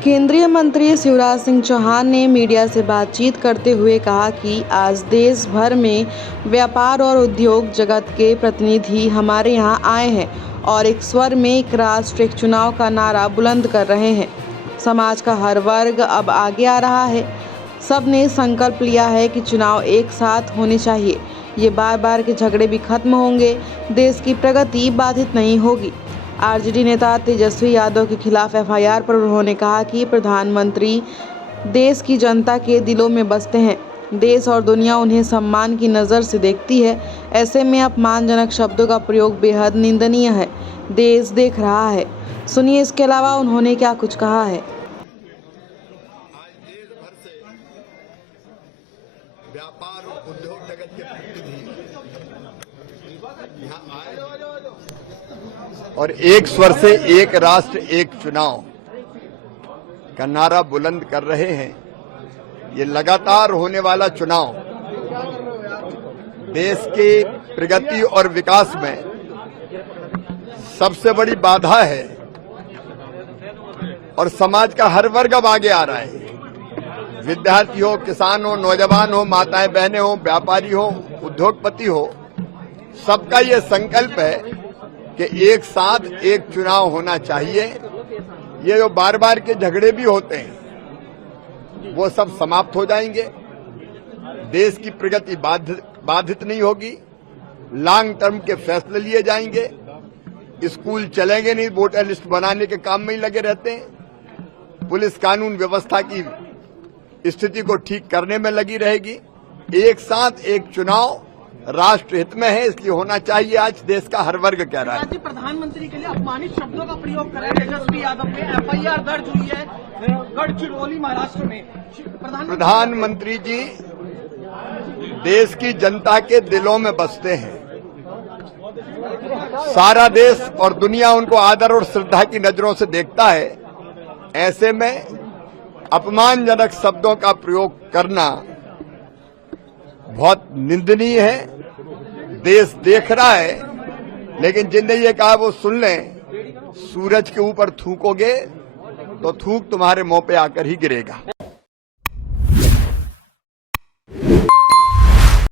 केंद्रीय मंत्री शिवराज सिंह चौहान ने मीडिया से बातचीत करते हुए कहा कि आज देश भर में व्यापार और उद्योग जगत के प्रतिनिधि हमारे यहां आए हैं और एक स्वर में एक राष्ट्र एक चुनाव का नारा बुलंद कर रहे हैं। समाज का हर वर्ग अब आगे आ रहा है। सब ने संकल्प लिया है कि चुनाव एक साथ होने चाहिए। ये बार बार के झगड़े भी खत्म होंगे, देश की प्रगति बाधित नहीं होगी। आरजेडी नेता तेजस्वी यादव के खिलाफ एफआईआर पर उन्होंने कहा कि प्रधानमंत्री देश की जनता के दिलों में बसते हैं। देश और दुनिया उन्हें सम्मान की नज़र से देखती है। ऐसे में अपमानजनक शब्दों का प्रयोग बेहद निंदनीय है। देश देख रहा है। सुनिए इसके अलावा उन्होंने क्या कुछ कहा है। व्यापार और उद्योग जगत के प्रतिनिधि यहाँ आए और एक स्वर से एक राष्ट्र एक चुनाव का नारा बुलंद कर रहे हैं। ये लगातार होने वाला चुनाव देश की प्रगति और विकास में सबसे बड़ी बाधा है और समाज का हर वर्ग अब आगे आ रहा है। विद्यार्थी हो, किसान हो, नौजवान हो, माताएं बहनें हो, व्यापारी हो, उद्योगपति हो, सबका ये संकल्प है कि एक साथ एक चुनाव होना चाहिए। ये जो बार बार के झगड़े भी होते हैं वो सब समाप्त हो जाएंगे। देश की प्रगति बाधित नहीं होगी। लॉन्ग टर्म के फैसले लिए जाएंगे। स्कूल चलेंगे नहीं, वोटर लिस्ट बनाने के काम में ही लगे रहते हैं। पुलिस कानून व्यवस्था की स्थिति को ठीक करने में लगी रहेगी। एक साथ एक चुनाव राष्ट्र हित में है, इसलिए होना चाहिए। आज देश का हर वर्ग कह रहा है। प्रधानमंत्री के लिए अपमानित शब्दों का प्रयोग करें तेजस्वी यादव ने। एफआईआर दर्ज हुई है गढ़चिरौली महाराष्ट्र में। प्रधानमंत्री जी देश की जनता के दिलों में बसते हैं। सारा देश और दुनिया उनको आदर और श्रद्धा की नजरों से देखता है। ऐसे में अपमानजनक शब्दों का प्रयोग करना बहुत निंदनीय है। देश देख रहा है, लेकिन जिनने ये कहा वो सुन लें। सूरज के ऊपर थूकोगे तो थूक तुम्हारे मुंह पे आकर ही गिरेगा।